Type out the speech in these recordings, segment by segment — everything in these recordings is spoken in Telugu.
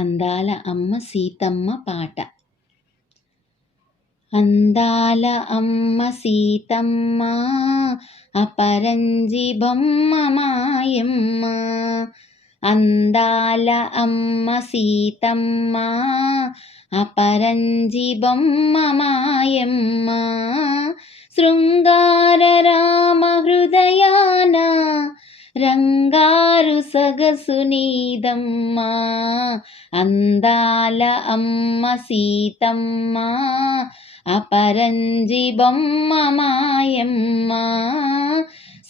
అందాల అమ్మ సీతమ్మ పాట. అందాల అమ్మ సీతమ్మ అపరంజి బొమ్మ మాయమ్మ. అందాల అమ్మ సీతమ్మ అపరంజి బొమ్మ మాయమ్మ. శృంగార రామ హృదయాన రంగారు సగసు నీదమ్మా అందాల అమ్మ సీతమ్మ అపరంజి బొమ్మ మాయమ్మ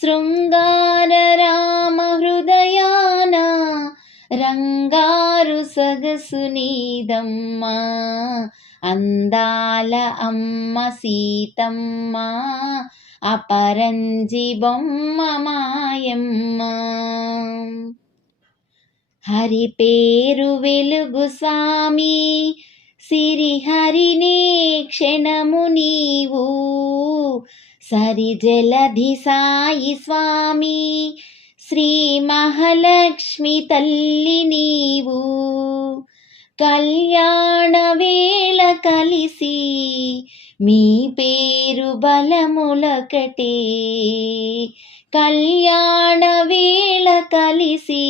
శృంగార రామ హృదయాన రంగారు సగసు నీదమ్మా అందాల అమ్మ సీతమ్మ అపరంజి బొమ్మ మాయమ్మ. హరి పేరు వెలుగు స్వామి సిరిహరినే క్షణము నీవు. సరి జలధి సాయి స్వామి శ్రీ మహాలక్ష్మి తల్లి నీవు. కళ్యాణ వేళ కలిసి మీ పేరు బలములకటే. కళ్యాణ వేళ కలిసి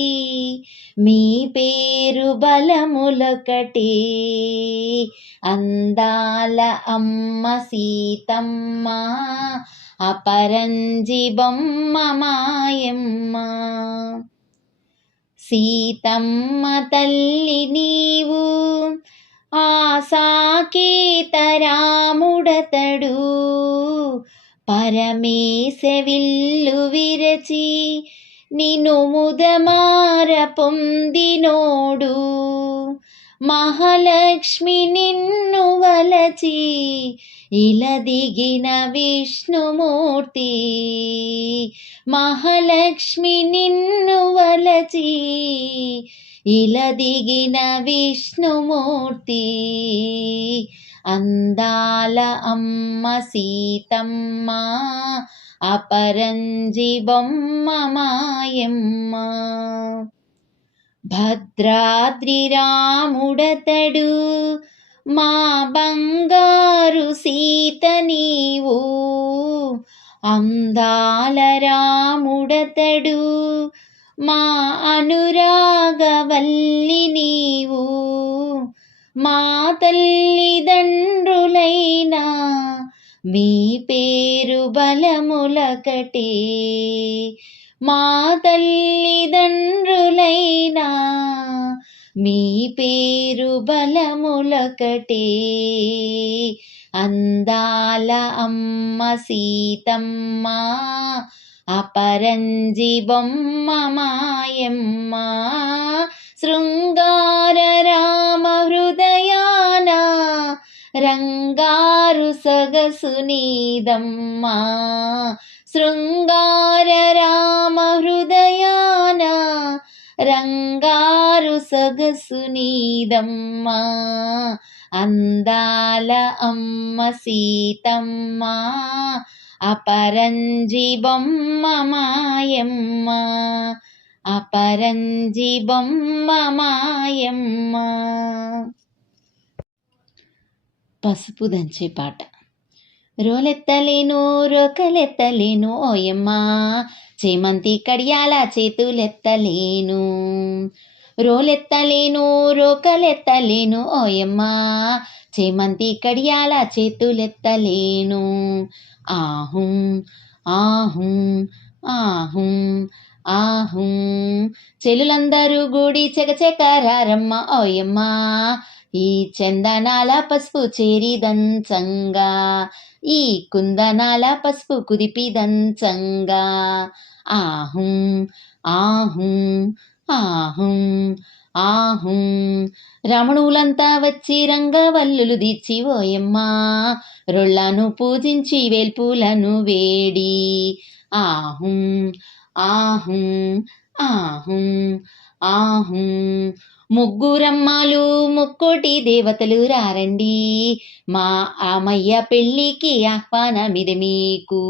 మీ పేరు బలములకటే. అందాల అమ్మ సీతమ్మ అపరంజి బొమ్మ మాయమ్మ. సీతమ్మ తల్లి నీవు ఆ సాకేతరాముడతడు పరమేశ విరచి నిను ముదమార పొందినోడు. మహాలక్ష్మి నిన్ను వలచి ఇలా దిగిన విష్ణుమూర్తి మహాలక్ష్మి నిన్ను వలచి ఇలా దిగిన విష్ణుమూర్తి అందాల అమ్మ సీతమ్మ అపరంజి బొమ్మ మాయమ్మ. భద్రాద్రి రాముడతడు మా బంగారు సీత నీవు అందాల రాముడతడు. మా అనురాగవల్లి నీవు మా తల్లిదండ్రులైనా మీ పేరు బలములకటే. మా తల్లిదండ్రులైనా మీ పేరు బలములకటే. అందాల అమ్మ సీతమ్మ అపరంజి బొమ్మ మాయమ్మ శృంగార రామ హృదయాన రంగారు సగసు నీదమ్మ శృంగార రామ హృదయాన రంగారు సగసు నీదమ్మా అందాల అమ్మ సీతమ్మ అపరంజి బొమ్మ మాయమ్మ అపరంజి బొమ్మ మాయమ్మ. పసుపు దంచే పాట. రోలెత్తలేను రొకలెత్తలేను ఓయమ్మా చేమంతి కడియాల చేతులెత్తలేను. రోలెత్తలేను రోకలెత్తలేను ఓయమ్మా. చేమంతి కడియాల చేతులెత్తలేను. ఆహుం ఆహుం ఆహుం ఆహుం. చెలులందరూ గుడి చెకచెకరారమ్మ ఓయమ్మా. ఈ చందనాల పసుపు చేరి దంచంగా ఈ కుందనాల పసుపు కుదిపి దంచంగా. ఆహుం ఆహుం ఆహుం ఆహుం. రమణులంతా వచ్చి రంగవల్లులు దీచి ఓయమ్మా రొళ్ళను పూజించి వేల్పులను వేడి. ఆహుం ఆహుం ఆహుం ఆహుం. ముగ్గురమ్మలు ముక్కోటి దేవతలు రారండి. మా ఆమయ్య పెళ్ళికి ఆహ్వానమిది మీకు.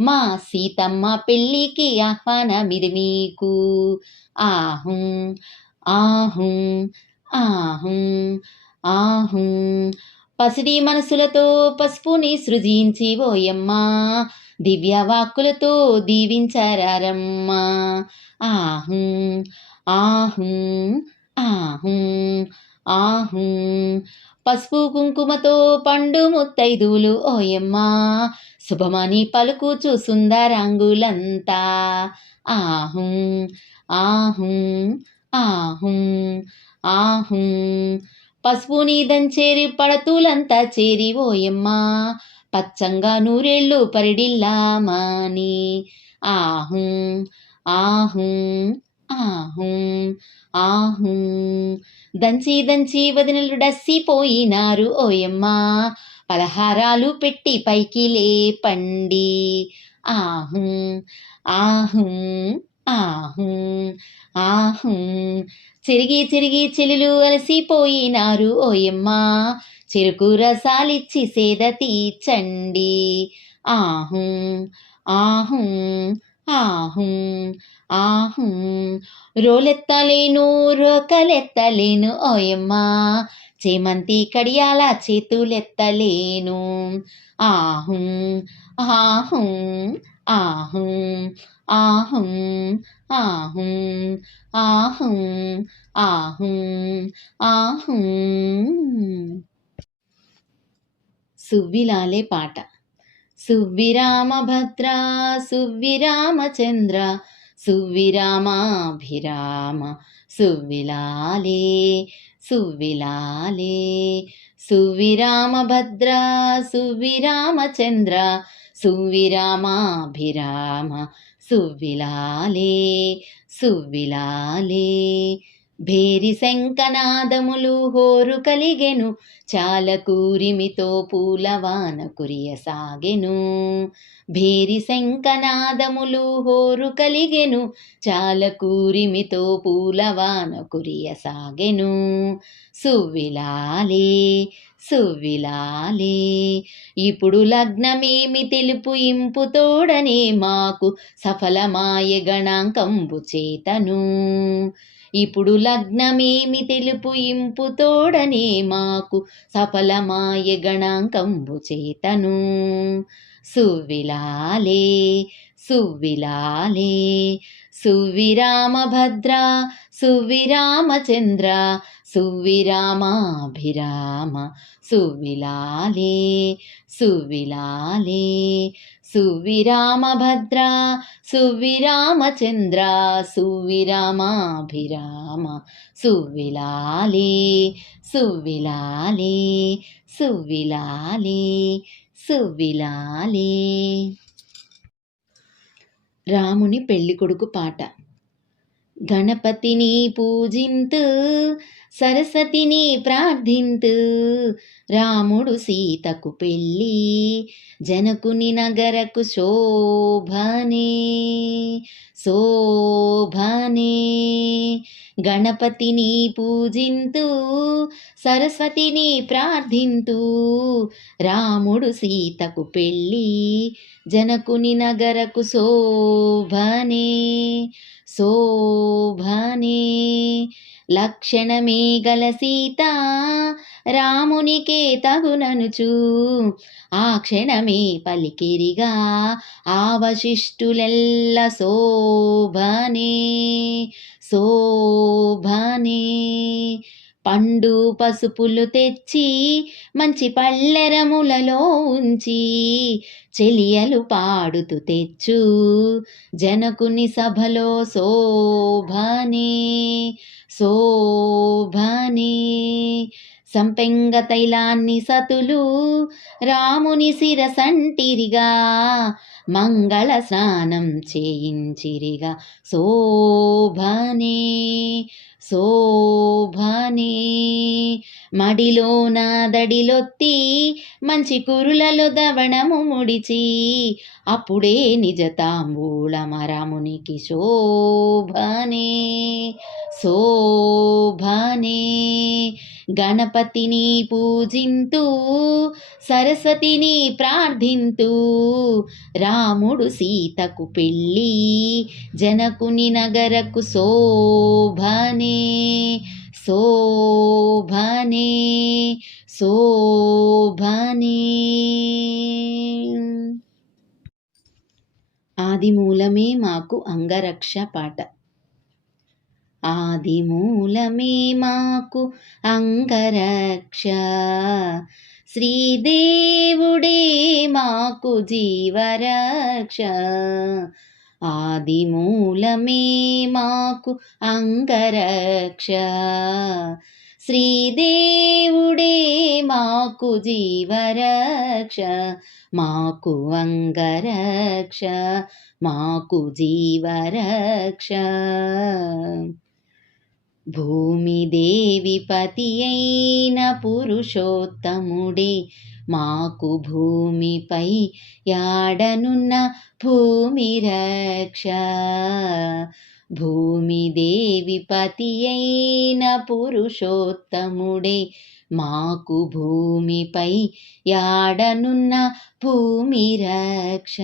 మా సీతమ్మ పెళ్ళికి ఆహ్వానమిది మీకు. ఆహుం ఆహుం ఆహుం ఆహుం. పసిడి మనసులతో పసుపుని సృజించి ఓయమ్మా. దివ్య వాక్కులతో దీవించరారమ్మా. ఆహుం ఆహుం ఆహుం ఆహుం. పసుపు కుంకుమతో పండు ముత్తైదువులు ఓయమ్మా. శుభమని పలుకుచు సుందరాంగులంతా. ఆహుం ఆహుం ఆహుం ఆహుం. పసుపుని దంచేరి పడతులంతా చేరి ఓయమ్మా. పచ్చంగా నూరేళ్ళు పరిడిల్లామాని ఆహుం ఆహుం. ఆహుం ఆహుం. దంచి దంచి వదినలు డస్సిపోయినారు ఓయమ్మా. పలహారాలు పెట్టి పైకి లేపండి. ఆహుం ఆహుం ఆహుం ఆహుం. చిరిగి చిరిగి చెలులు అలసిపోయినారు ఓయమ్మా. చెరుకు రసాలిచ్చి సేద తీర్చండి. ఆహుం ఆహుం. ఆహుం ఆహుం. రోలెత్తలేను రోకలెత్తలేను ఓయమ్మా. చేమంతి కడియాల చేతులెత్తలేను. ఆహుం ఆహుం ఆహుం ఆహుం ఆహుం ఆహుం ఆహుం ఆహుం. సువ్విలాలే పాట. సువిరామభద్రా సువిరామచంద్ర సువిరామాభిరామ సువిలాలే సువిలాలే సువిరామభద్ర సువిరామచంద్ర సువిరామాభిరామ సువిలాలే సువిలాలే. భేరి శంకనాదములు హోరు కలిగెను చాలకూరిమితో పూలవాన కురియసాగెను భేరి శంకనాదములు హోరు కలిగెను చాలకూరిమితో పూలవాన కురియసాగెను సువ్విలాలే సువ్విలాలే ఇప్పుడు లగ్నమేమి తెలుపు ఇంపు తోడనే మాకు సఫలమాయ గణాంకంబు చేతను. ఇప్పుడు లగ్నమేమి తెలుపు ఇంపు తోడనే మాకు సఫలమాయ గణాంకంబు చేతను. సువ్విలాలే సువ్విలాలే సువిరామభద్ర సువిరామచంద్ర సువిరామాభిరామ సువిలాలే సువిలాలే. సువిరామభద్ర సువిరామచంద్ర సువిరామాభిరామ సువిలాలే సువిలాలే సువిలాలే సువిలాలే. రాముని పెళ్ళికొడుకు పాట. గణపతిని పూజింతు సరస్వతిని ప్రార్థింతు రాముడు సీతకు పెళ్ళి జనకుని నగరకు శోభనే శోభనే. గణపతిని పూజింతు సరస్వతిని ప్రార్థింతు రాముడు సీతకు పెళ్ళి జనకుని నగరకు శోభనే శోభనే. లక్షణమే గల సీత రామునికే తగుననుచు. ఆ క్షణమే పలికిరిగా ఆవశిష్టులెల్ల శోభనే శోభనే. పండు పసుపులు తెచ్చి మంచి పళ్ళెరములలో ఉంచి చెలియలు పాడుతూ తెచ్చు. జనకుని సభలో శోభనే శోభనే. సంపెంగ తైలాన్ని సతులు రాముని శిరసంటిరిగా మంగళ స్నానం చేయించిరిగా. శోభనే. शोभनी మడిలోన దడిలొత్తి మంచి కురులలో దవణము ముడిచి అప్పుడే నిజ తాంబూలమరమునికి శోభనే శోభనే. గణపతిని పూజింతూ సరస్వతిని ప్రార్థింతూ రాముడు సీతకు పెళ్ళి జనకుని నగరకు శోభనే. శోభనే శోభనే. శోభనే ఆది మూలమే మాకు అంగరక్ష పాట. ఆది మూలమే మాకు అంగరక్ష. శ్రీదేవుడే మాకు జీవరక్ష. ఆది మూలమే మాకు అంగరక్ష. శ్రీదేవుడే మాకు జీవరక్ష మాకు అంగరక్ష మాకు జీవరక్ష. భూమిదేవి పతి అయిన పురుషోత్తముడే మాకు భూమిపై యాడనున్న భూమి రక్ష. భూమిదేవి పతి అయిన పురుషోత్తముడే మాకు భూమిపై యాడనున్న భూమి రక్ష.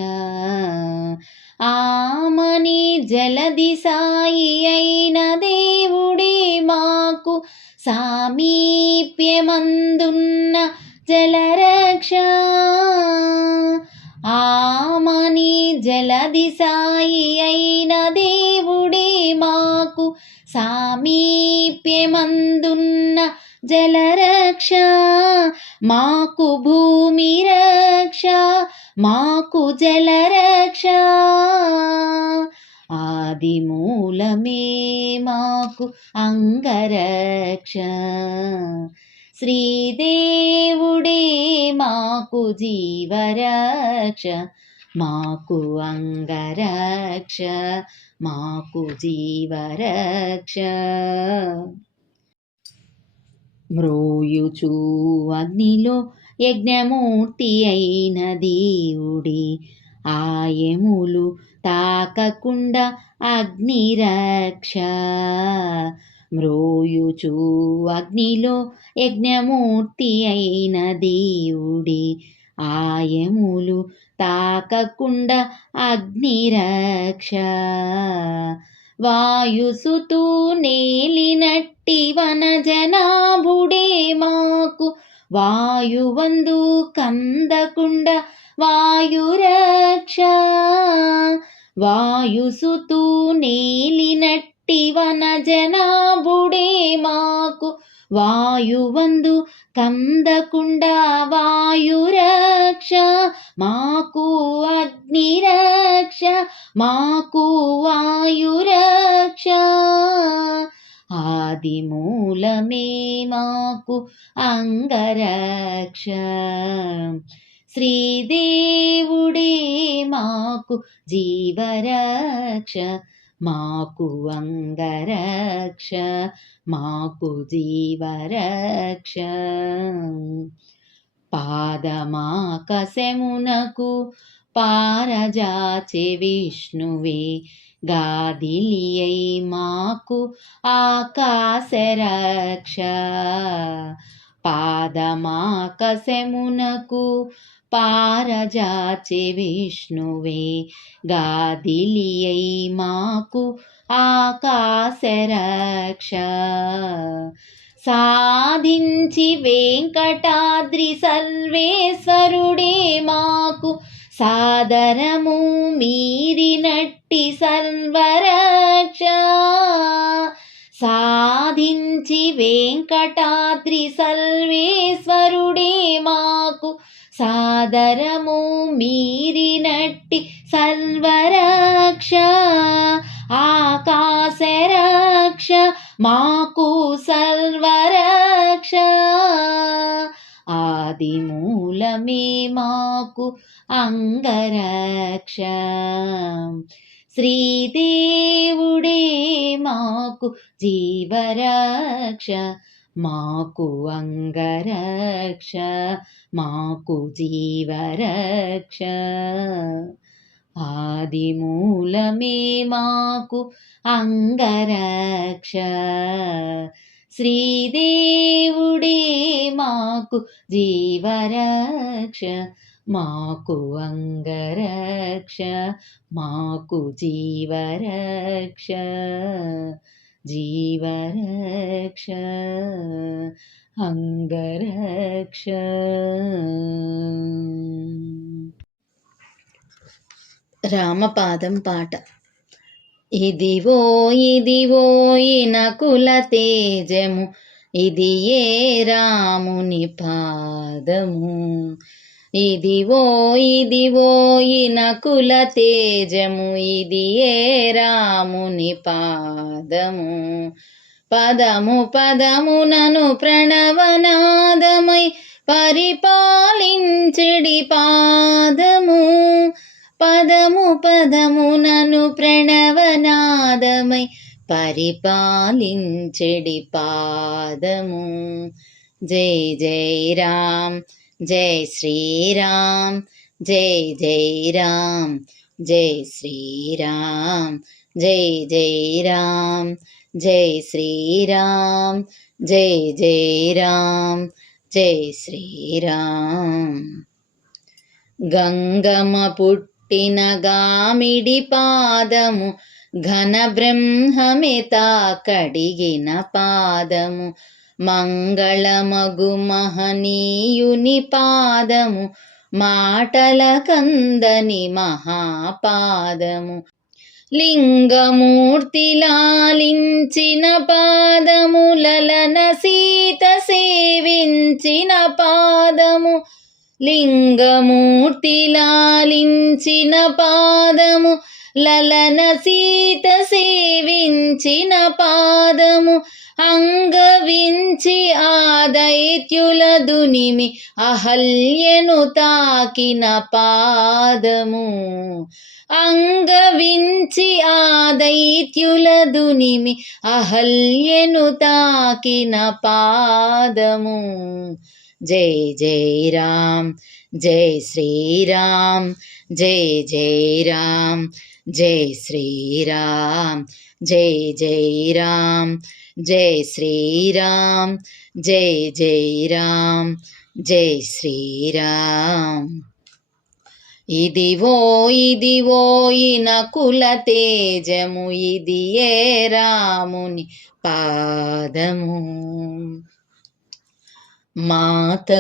ఆమని జలది సాయి అయిన దేవుడే మాకు సామీప్యమందున్న జలరక్ష. ఆమని జలది సాయి అయిన దేవుడే మాకు సామీప్యమందున్న జలరక్ష మాకు భూమి రక్ష మాకు జలరక్ష. ఆది మూలమే మాకు అంగరక్ష. శ్రీదేవుడే మాకు జీవరక్ష మాకు అంగరక్ష మాకు జీవరక్ష. మ్రోయుచూ అగ్నిలో యజ్ఞమూర్తి అయిన దేవుడి. ఆయములు తాకకుండా అగ్నిరక్ష. మ్రోయుచూ అగ్నిలో యజ్ఞమూర్తి అయిన దేవుడి. ఆయములు తాకకుండా అగ్నిరక్ష. వాయుసుతూ నేలినట్టి వనజనాభుడే మాకు. వాయువందు కందకుండ వాయురక్ష. వాయుసుతూ నేలినట్టి వనజనాభుడే మాకు. వాయువందు కందకుండా వాయురక్ష మాకు అగ్నిరక్ష మాకు వాయురక్ష. ఆది మూలమే మాకు అంగరక్ష. శ్రీదేవుడే మాకు జీవరక్ష. మాకు అంగరక్ష మాకు జీవరక్ష. పాదమాకశమునకు పారజాచె విష్ణువే గాదిలియై మాకు ఆకాశరక్ష. పాదమాకశమునకు పారజాచె విష్ణువే గాదిలియై మాకు ఆకాశరక్ష. సాధించి వెంకటాద్రి సర్వేశ్వరుడే మాకు సాదరము మీరినట్టి సర్వరక్ష. సాధించి వెంకటాద్రి సర్వేశ్వరుడే మాకు సాదరము మీరినట్టి సర్వరక్ష ఆకాశరక్ష మాకు సర్వరక్ష. ఆది మూలమే మాకు అంగరక్ష. శ్రీదేవుడే మాకు జీవరక్ష. మాకు అంగరక్ష మాకు జీవరక్ష. ఆది మూలమే మాకు అంగరక్ష. శ్రీదేవుడే మాకు జీవరక్ష మాకు అంగరక్ష మాకు జీవరక్ష. జీవరక్ష అంగరక్ష రామపాదం పాట ఇదివో ఇదివో నకుల తేజము ఇది ఏ రాముని పాదము ఇదివో ఇదివో కుల తేజము ఇది ఏ రాముని పాదము? పదము పదమునను ప్రణవనాదమై పరిపాలించడి పాదము. పదము పదమునను ప్రణవనాదమై పరిపాలించడి పాదము. జై జై రామ్. జై శ్రీరామ్ జై జై రామ్ జై శ్రీరామ్ జై జై రామ్ జై శ్రీరామ్ జై జై రామ్ జై శ్రీరామ్. గంగమ పుట్టిన గామిడి పాదము ఘన బ్రహ్మమితా కడిగిన పాదము మంగళమగు మహనీయుని పాదము మాటల కందని మహాపాదము. లింగమూర్తి లాలించిన పాదము లలన సీత సేవించిన పాదము లింగమూర్తి లాలించిన పాదము లలన సీత సేవించిన పాదము అంగవించి ఆ దైత్యుల దునిమి అహల్యను తాకిన పాదము. అంగవించి ఆ దైత్యుల దునిమి అహల్యను తాకిన పాదము. జై జై రామ్ జై శ్రీరామ్ జై జై రామ్ జై శ్రీరామ్ జై జై రామ్ జై శ్రీరామ్ జై జై రామ్ జై శ్రీరామ్ ఇదివో ఇదివో కుల తేజము ఇది ఏ రాముని పాదము. మాత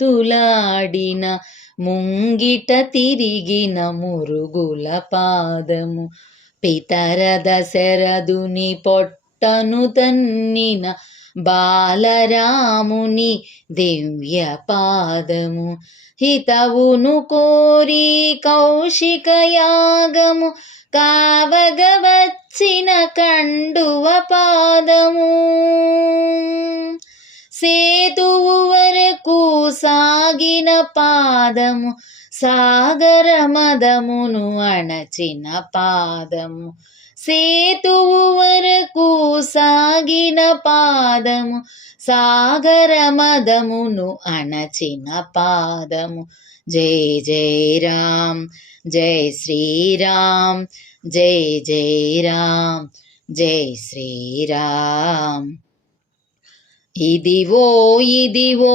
కౌసల్యముద్దులాడిన ముంగిట తిరిగిన మురుగుల పాదము. పితర దశరథుని పొట్టను తన్నిన బాలరాముని దివ్య పాదము. హితవును కోరి కౌశిక యాగము. కావగవచ్చిన కండువ పాదము. సేతువు వరకు సాగిన పాదము సాగర మదమును అణచిన పాదము. సేతువు వరకు సాగిన పాదము సాగర మదమును అణచిన పాదము. జై జై రామ్ జై శ్రీరామ్ జై జై రామ్ జై శ్రీరామ్ ఇదివో ఇదివో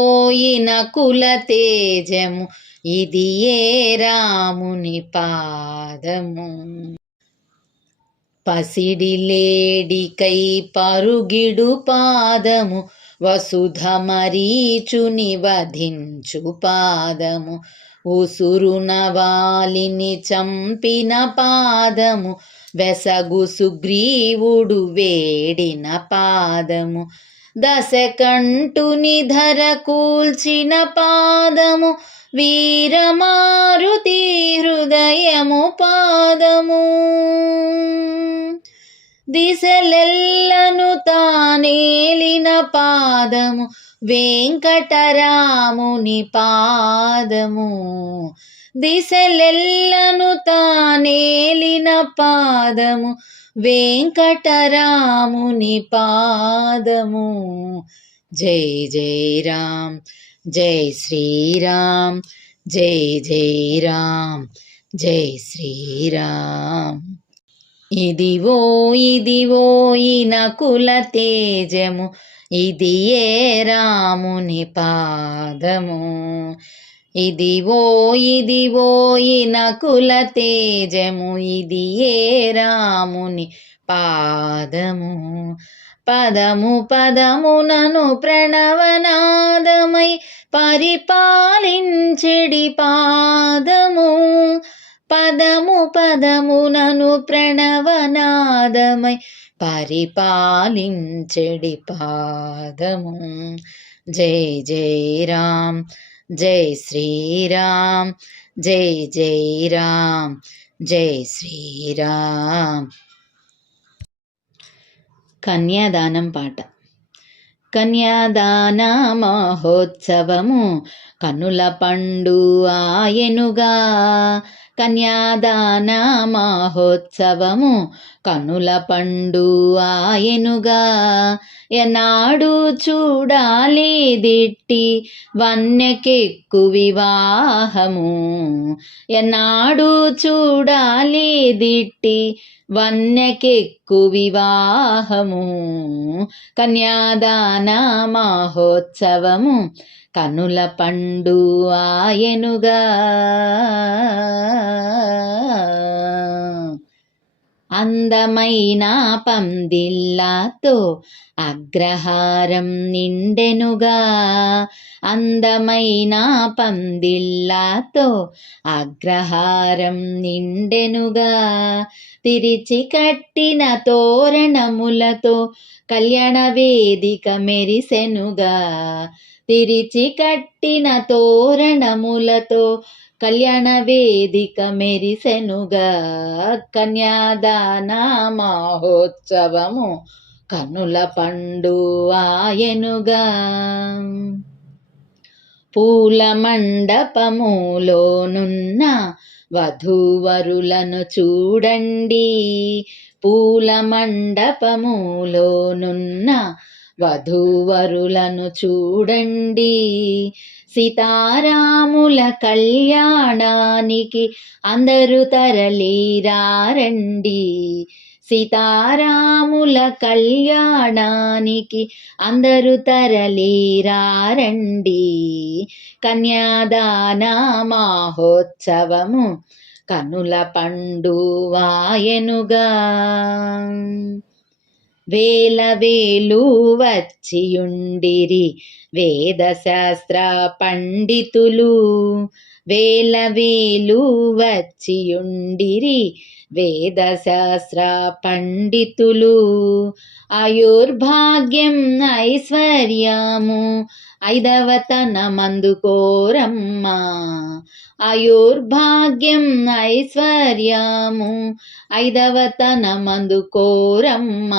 నకుల తేజము ఇది ఏ రాముని పాదము. పసిడి లేడికై పరుగిడు పాదము వసుధ మరీచుని వధించు పాదము ఉసురున వాలిని చంపిన పాదము వెసగు సుగ్రీవుడు వేడిన పాదము దశకంఠుని ధర కూల్చిన పాదము వీరమారుతి హృదయము పాదము. దిశలెల్లను తానేలిన పాదము వెంకటరాముని పాదము. దిశలెల్లను తానేలిన పాదము వెంకటరాముని పాదము. జై జై రామ్ జై శ్రీరామ్ జై జై రామ్ జై శ్రీరామ్ ఇదివో ఇదివో కుల తేజము ఇది ఏ రాముని పాదము. ఇదివో ఇదివో నకుల తేజము ఇది ఏ రాముని పాదము. పదము పదమునను ప్రణవనాదమై పరిపాలించెడి పాదము. పదము పదమునను ప్రణవనాదమై పరిపాలించెడి పాదము. జై జై రామ్. జై శ్రీరామ్ జై జై రామ్ జై శ్రీరామ్. కన్యాదానం పాట. కన్యాదాన మహోత్సవము కనుల పండు ఆయనుగా. కన్యాదాన మహోత్సవము కనుల పండు ఆయనుగా. ఎనాడు చూడాలి దిట్టి వన్నెకెక్కు వివాహము. ఎనాడు చూడాలి దిట్టి వన్నెకెక్కు వివాహము. కన్యాదాన మహోత్సవము కనుల పండు ఆయనుగా. అందమైన పందిల్లాతో అగ్రహారం నిండెనుగా. అందమైన పందిల్లాతో అగ్రహారం నిండెనుగా. తిరిచి కట్టిన తోరణములతో కళ్యాణ వేదిక మెరిసెనుగా. తిరిచి కట్టిన తోరణములతో కళ్యాణ వేదిక మెరిసెనుగా కన్యాదాన మహోత్సవము కనుల పండు ఆయనుగా. పూల మండపములోనున్న వధూవరులను చూడండి. పూల మండపములోనున్న వధూవరులను చూడండి. సీతారాముల కళ్యాణానికి అందరూ తరలిరారండి. సీతారాముల కళ్యాణానికి అందరూ తరలిరారండి. కన్యాదాన మహోత్సవము కనుల పండువాయనుగా. వేల వేలు వచ్చియుండిరి వేదశాస్త్ర పండితులు. వేల వేలు వచ్చియుండిరి వేదశాస్త్ర పండితులు. ఆయుర్భాగ్యం ఐశ్వర్యము ఐదవతన కోరమ్మ ఆయుర్భాగ్యం ఐశ్వర్యము ఐదవతన కోరమ్మ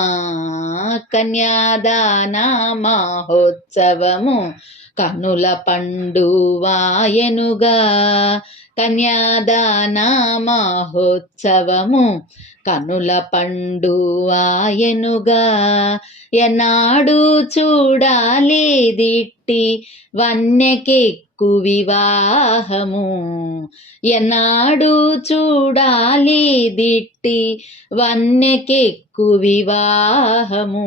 కన్యాదాన మహోత్సవము కనుల పండువాయనుగా కన్యాదాన మహోత్సవము కనుల పండు ఆయనుగా. ఎనాడు చూడాలి దిట్టి వన్యకెక్కు వివాహము. ఎనాడు చూడాలి దిట్టి వన్యకెక్కు వివాహము.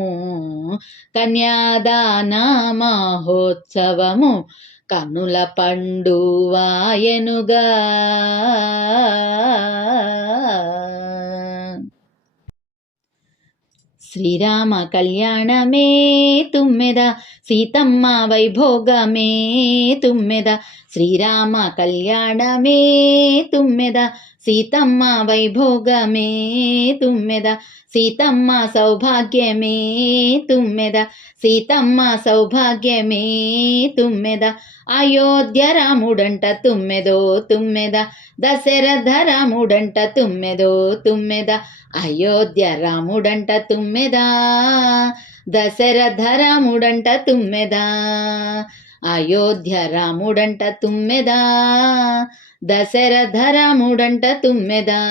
కన్యాదాన మహోత్సవము కనుల పండువాయనుగా శ్రీరామ కళ్యాణమే తుమ్మెద సీతమ్మ వైభోగమే తుమ్మెద శ్రీరామ కళ్యాణమే తుమ్మెద సీతమ్మ వైభోగమే తుమ్మెద సీతమ్మ సౌభాగ్యమే తుమ్మెద సీతమ్మ సౌభాగ్యమే తుమ్మెద. అయోధ్య రాముడంట తుమ్మెదో తుమ్మెద దశరథ రాముడంట తుమ్మెదో తుమ్మెద. అయోధ్య రాముడంట తుమ్మెదా దశరథ రాముడంట తుమ్మెదా. అయోధ్య రాముడంట తుమ్మెదా దశరథ రాముడంట తుమ్మెదా.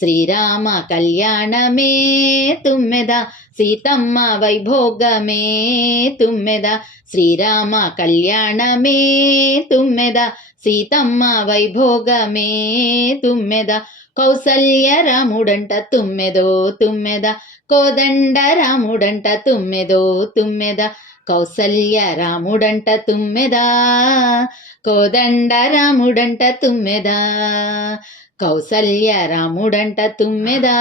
శ్రీరామ కళ్యాణమే తుమ్మెద సీతమ్మ వైభోగమే తుమ్మెద శ్రీరామ కళ్యాణమే తుమ్మెద సీతమ్మ వైభోగమే తుమ్మెద కౌసల్య రాముడంట తుమ్మెదో తుమ్మెద కోదండ రాముడంట తుమ్మెదో తుమ్మెద కౌసల్య రాముడంట తుమ్మెదా కోదండ రాముడంట తుమ్మెదా కౌసల్య రాముడంట తుమ్మెదా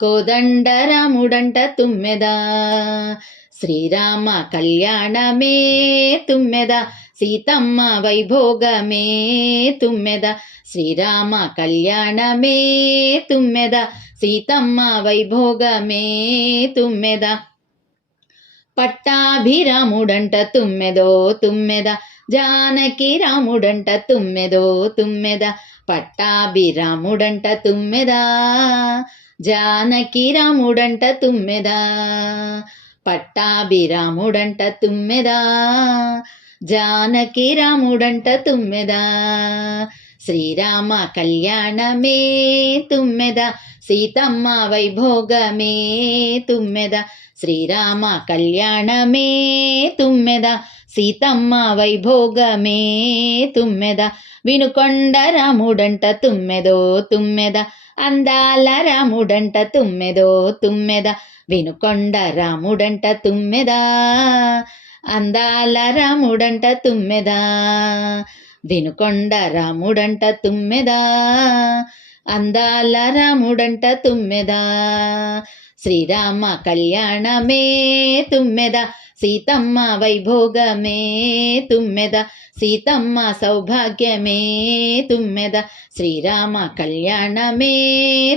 కోదండ రాముడంట తుమ్మెద శ్రీరామ కళ్యాణమే తుమ్మెద సీతమ్మ వైభోగమే తుమ్మెద శ్రీరామ కళ్యాణమే తుమ్మెద సీతమ్మ వైభోగమే తుమ్మెద. పట్టాభిరాముడంట తుమ్మెదో తుమ్మెద జానకి రాముడంట తుమ్మెదో తుమ్మెద పట్టాభిరాముడంట తుమ్మెదా. జానకి రాముడంట తుమ్మెదా పట్టాభిరాముడంట తుమ్మెదా. జానకి రాముడంట తుమ్మెదా. శ్రీరామ కళ్యాణమే తుమ్మెద సీతమ్మ వైభోగమే తుమ్మెద శ్రీరామ కళ్యాణమే తుమ్మెద సీతమ్మ వైభోగమే తుమ్మెద వినుకొండ రాముడంట తుమ్మెదో తుమ్మెద అందాల రాముడంట తుమ్మెదో తుమ్మెద వినుకొండ రాముడంట తుమ్మెదా అందాల రాముడంట తుమ్మెదా. వినుకొండ రాముడంట తుమ్మెదా అందాల రాముడంట తుమ్మెదా శ్రీరామ కళ్యాణమే తుమ్మెదా సీతమ్మ వైభోగమే తుమ్మెద సీతమ్మ సౌభాగ్యమే తుమ్మెద శ్రీరామ కళ్యాణమే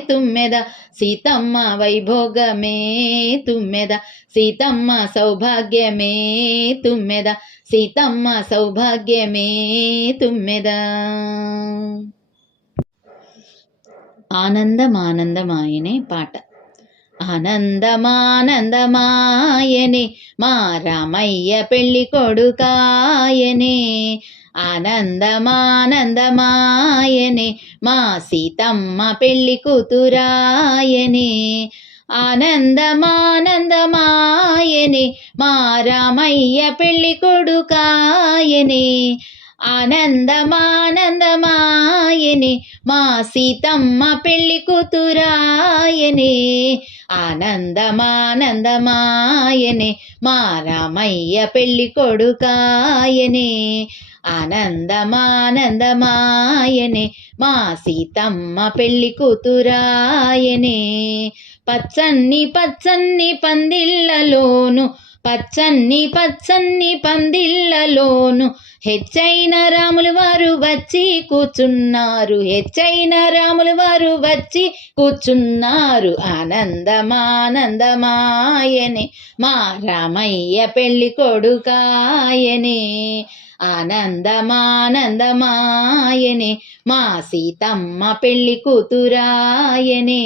తుమ్మెద సీతమ్మ వైభోగమే తుమ్మెద సీతమ్మ సౌభాగ్యమే తుమ్మెద సీతమ్మ సౌభాగ్యమే తుమ్మెద. ఆనందమానందమాయనే పాట. ఆనందమానందమాయనే మా రామయ్య పెళ్ళి కొడుకాయనే. ఆనందమానందమాయనే మా సీతమ్మ పెళ్ళి కూతురాయనే. ఆనందమానందమాయనే మా రామయ్య పెళ్ళి కొడుకాయనే. ఆనందమానందమాయనే మా సీతమ్మ పెళ్ళి కూతురాయనే. ఆనందమానందమాయనే మా రామయ్య పెళ్ళి కొడుకాయనే. ఆనందమానందమాయనే మా సీతమ్మ పెళ్ళి కూతురాయనే. పచ్చన్ని పచ్చన్ని పందిళ్ళలోను పచ్చన్ని పచ్చన్ని పందిళ్ళలోను హెచ్చైన రాములు వారు వచ్చి కూర్చున్నారు. హెచ్చైన రాములు వారు వచ్చి కూర్చున్నారు. ఆనందమానందమాయనే మా రామయ్య పెళ్ళి కొడుకాయనే. ఆనందమానందమాయనే మా సీతమ్మ పెళ్ళి కూతురాయనే.